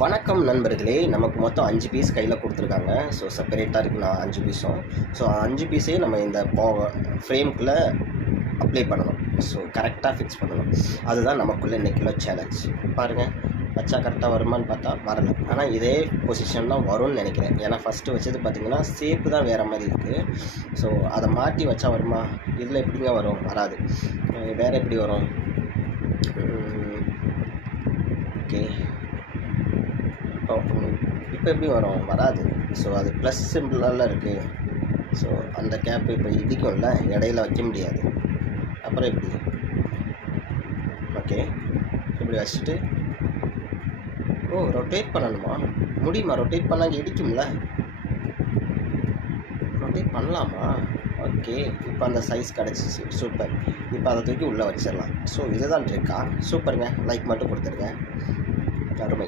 வணக்கம் நண்பர்களே, நமக்கு மொத்தம் 5 பீஸ் கையில் கொடுத்துருக்காங்க. ஸோ செப்பரேட்டாக இருக்குது நான் 5 பீஸும். ஸோ 5 பீஸையும் நம்ம இந்த ஃப்ரேம்குள்ளே அப்ளை பண்ணணும். ஸோ கரெக்டாக ஃபிக்ஸ் பண்ணணும். அதுதான் நமக்குள்ளே இன்றைக்குள்ள சேலஞ்ச். பாருங்கள், வச்சா கரெக்டாக வருமானு பார்த்தா வரலை. ஆனால் இதே பொசிஷன் தான் வரும்னு நினைக்கிறேன். ஏன்னா ஃபஸ்ட்டு வச்சது பார்த்திங்கன்னா ஷேப்பு தான் வேறு மாதிரி இருக்குது. ஸோ அதை மாற்றி வச்சா வருமா? இதில் எப்படிங்க வரும்? வராது. வேறு எப்படி வரும்? ஓகே, இப்போ எப்படி வரும்? வராது. ஸோ அது ப்ளஸ் சிம்பிளால இருக்குது. ஸோ அந்த கேப்பு இப்போ இடிக்கும்ல, இடையில வைக்க முடியாது. அப்புறம் எப்படி? ஓகே, இப்படி வச்சுட்டு ரொட்டேட் பண்ணணுமா? முடியுமா? ரொட்டேட் பண்ணால் இடிக்கும்ல. ரொட்டேட் பண்ணலாமா? ஓகே, இப்போ அந்த சைஸ் கிடச்சிச்சு. சூப்பர். இப்போ அதை தூக்கி உள்ளே வச்சிடலாம். ஸோ இதுதான் ட்ரிக்கா? சூப்பருங்க. லைக் மட்டும் கொடுத்துருங்க. அருமை.